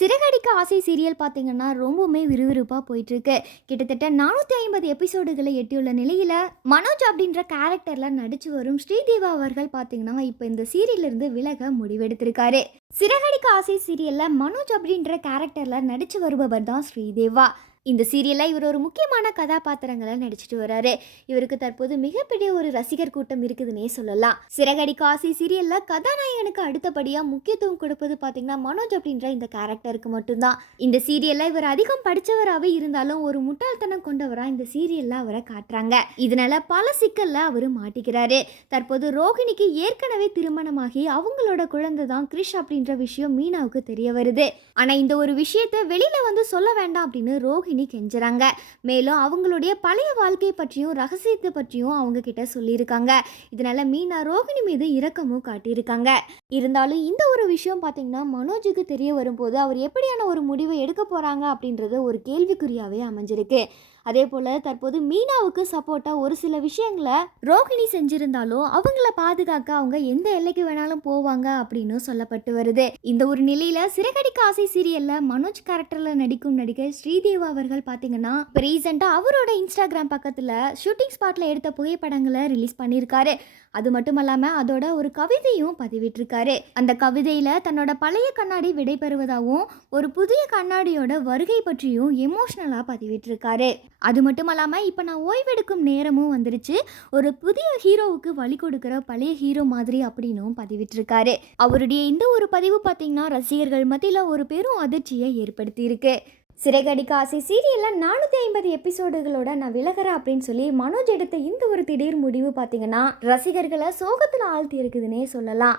சிறகடிக்க ஆசை சீரியல் பார்த்தீங்கன்னா ரொம்பவுமே விறுவிறுப்பாக போயிட்டுருக்கு. கிட்டத்தட்ட 450 எபிசோடுகளை எட்டியுள்ள நிலையில் மனோஜ் அப்படின்ற கேரக்டரில் நடித்து வரும் ஸ்ரீதேவா அவர்கள் பார்த்தீங்கன்னா இப்போ இந்த சீரியலிருந்து விலக முடிவெடுத்திருக்காரு. சிறகடிக்க ஆசை சீரியலில் மனோஜ் அப்படின்ற கேரக்டரில் நடித்து வருபவர் தான் ஸ்ரீதேவா. இந்த சீரியலில் இவர் ஒரு முக்கியமான கதாபாத்திரங்களை நடிச்சிட்டு வராரு. இவருக்கு தற்போது மிகப்பெரிய ஒரு ரசிகர் கூட்டம் இருக்குதுன்னே சொல்லலாம். சிறகடிக்க ஆசை சீரியலில் கதாநாயகனுக்கு அடுத்தபடியாக முக்கியத்துவம் கொடுப்பது பார்த்தீங்கன்னா மனோஜ் அப்படின்ற இந்த கேரக்டருக்கு மட்டும்தான். இந்த சீரியலில் இவர் அதிகம் படித்தவராகவே இருந்தாலும் ஒரு முட்டாள்தனம் கொண்டவராக இந்த சீரியலில் அவரை காட்டுறாங்க. இதனால பல சிக்கலில் அவர் மாட்டிக்கிறாரு. தற்போது ரோஹிணிக்கு ஏற்கனவே திருமணமாகி அவங்களோட குழந்தை தான் கிரிஷ் அப்படின்ற விஷயம் மீனாவுக்கு தெரிய வருது. ஆனால் இந்த ஒரு விஷயத்தை வெளியில் வந்து சொல்ல வேண்டாம் அப்படின்னு ரோஹிணி கெஞ்சுறாங்க. மேலும் அவங்களுடைய பழைய வாழ்க்கை பற்றியும் ரகசியத்தை பற்றியும் அவங்க கிட்ட சொல்லியிருக்காங்க. இதனால மீனா ரோஹிணி மீது இரக்கமும் காட்டியிருக்காங்க. இருந்தாலும் இந்த ஒரு விஷயம் பார்த்தீங்கன்னா மனோஜுக்கு தெரிய வரும்போது அவர் எப்படியான ஒரு முடிவை எடுக்க போறாங்க அப்படின்றது ஒரு கேள்விக்குறியாவே அமைஞ்சிருக்கு. அதே போல் தற்போது மீனாவுக்கு சப்போர்ட்டாக ஒரு சில விஷயங்களை ரோஹிணி செஞ்சிருந்தாலும் அவங்கள பாதுகாக்க அவங்க எந்த எல்லைக்கு வேணாலும் போவாங்க அப்படின்னு சொல்லப்பட்டு வருது. இந்த ஒரு நிலையில சிறகடிக்க ஆசை சீரியல்ல மனோஜ் கேரக்டர்ல நடிக்கும் நடிகை ஸ்ரீதேவா அவர்கள் பார்த்தீங்கன்னா இப்போ ரீசெண்டாக அவரோட இன்ஸ்டாகிராம் பக்கத்தில் ஷூட்டிங் ஸ்பாட்ல எடுத்த புகைப்படங்களை ரிலீஸ் பண்ணியிருக்காரு. அது மட்டும் இல்லாமல் அதோட ஒரு கவிதையும் பதிவிட்டிருக்காரு. அந்த கவிதையில் தன்னோட பழைய கண்ணாடி விடைபெறுவதாகவும் ஒரு புதிய கண்ணாடியோட வருகை பற்றியும் எமோஷ்னலாக பதிவிட்டிருக்காரு. அது மட்டும் இல்லாமல் இப்போ நான் ஓய்வெடுக்கும் நேரமும் வந்துருச்சு, ஒரு புதிய ஹீரோவுக்கு வழி கொடுக்குற பழைய ஹீரோ மாதிரி அப்படின்னும் பதிவிட்டிருக்காரு. அவருடைய இந்த ஒரு பதிவு பார்த்தீங்கன்னா ரசிகர்கள் மத்தியில் ஒரு பெரும் அதிர்ச்சியை ஏற்படுத்தியிருக்கு. சிறகடிக்க ஆசை சீரியலில் 450 எபிசோடுகளோட நான் விலகிறேன் அப்படின்னு சொல்லி மனோஜ் எடுத்த இந்த ஒரு திடீர் முடிவு பார்த்தீங்கன்னா ரசிகர்களை சோகத்தில் ஆழ்த்தி இருக்குதுன்னே சொல்லலாம்.